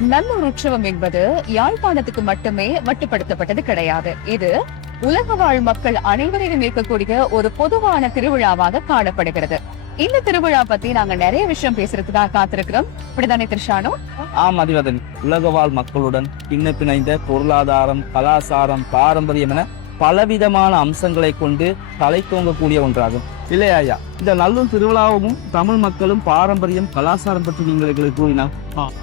நல்லூர் உற்சவம் என்பது யாழ்ப்பாணத்துக்கு மட்டுமே மட்டுப்படுத்தப்பட்டது கிடையாது. இது உலக வாழ் மக்கள் அனைவரையும் இருக்கக்கூடிய ஒரு பொதுவான திருவிழாவாக காணப்படுகிறது. இந்த திருவிழா பத்தி நாங்க நிறைய விஷயம் பேசுறதுக்காக காத்திருக்கிறோம். இப்படிதானே திரிஷானு? ஆம் அதிவதன், உலக வாழ் மக்களுடன் பின்ன பிணைந்த பொருளாதாரம், கலாச்சாரம், பாரம்பரியம் என பலவிதமான அம்சங்களை கொண்டு தலை தோங்கக்கூடிய ஒன்றாகும். இல்லையா ஐயா? இந்த நல்லூர் திருவிழாவும் தமிழ் மக்களும் பாரம்பரியம், கலாச்சாரம் பற்றி நீங்கள் எங்களுக்கு கூறினார்.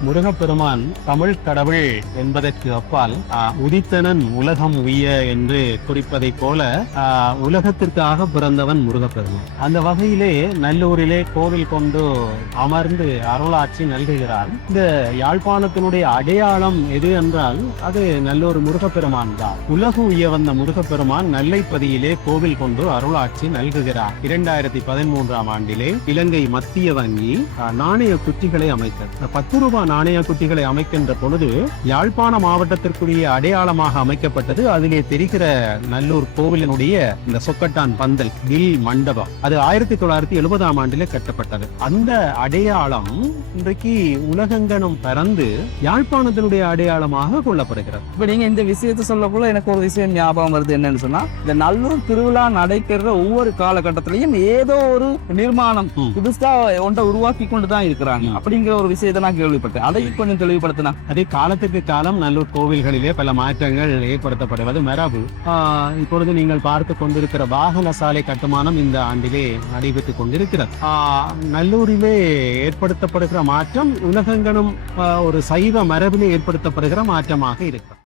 முருகப்பெருமான் தமிழ் கடவுள் என்பதற்கு அப்பால் உதித்தனன் உலகம் உய்ய என்று குறிப்பதை போல உலகத்திற்காக பிறந்தவன் முருகப்பெருமான். அந்த வகையிலே நல்லூரிலே கோவில் கொண்டு அமர்ந்து அருளாட்சி நல்குகிறார். இந்த யாழ்ப்பாணத்தினுடைய அடையாளம் எது என்றால் அது நல்லூர் முருகப்பெருமான் தான். உலகம் உய்ய வந்த முருகப்பெருமான் நெல்லைப்பதியிலே கோவில் கொண்டு அருளாட்சி நல்குகிறார். 2013ஆம் ஆண்டிலே இலங்கை மத்திய வங்கி நாணய குட்டிகளை அமைத்தது. 10 ரூபாய் நாணய குட்டிகளை அமைக்கின்ற பொழுது யாழ்ப்பாண மாவட்டத்திற்குரிய அடையாளமாக அமைக்கப்பட்டது. அதிலே தெரிகிற நல்லூர் கோவிலினுடைய இந்த சொக்கட்டான் பந்தல் வில் மண்டபம் அது 1970ஆம் ஆண்டிலே கட்டப்பட்டது. அந்த அடையாளம் இன்றைக்கு உலகெங்கனும் பறந்து யாழ்ப்பாணத்தினுடைய அடையாளமாக கொள்ளப்படுகிறது. இப்ப நீங்க இந்த விஷயத்தை சொல்லக்குள்ள எனக்கு ஒரு விஷயம் ஞாபகம் வருது. என்னன்னு சொன்னா, இந்த நல்லூர் திருவிழா நடைபெற ஒவ்வொரு காலகட்டத்திலையும் ஏதோ ஒரு நிர்மாணம் புதுசா ஒன்றை உருவாக்கி கொண்டுதான் இருக்கிறாங்க அப்படிங்கிற ஒரு விஷயத்தை நான் கேள்விப்பட்டேன். அதை கொஞ்சம் தெளிவுபடுத்தினா. அதே காலத்துக்கு காலம் நல்லூர் கோவில்களிலே பல மாற்றங்கள் ஏற்படுத்தப்படுவது மரபு. இப்பொழுது நீங்கள் பார்த்து கொண்டிருக்கிற வாகன சாலை கட்டுமானம் இந்த ஆண்டிலே நடைபெற்றுக் கொண்டிருக்கிறது. நல்லூரிலே ஏற்படுத்தப்படுகிற மாற்றம் உலகெங்கனும் ஒரு சைவ மரபிலே ஏற்படுத்தப்படுகிற மாற்றமாக இருக்கிறது.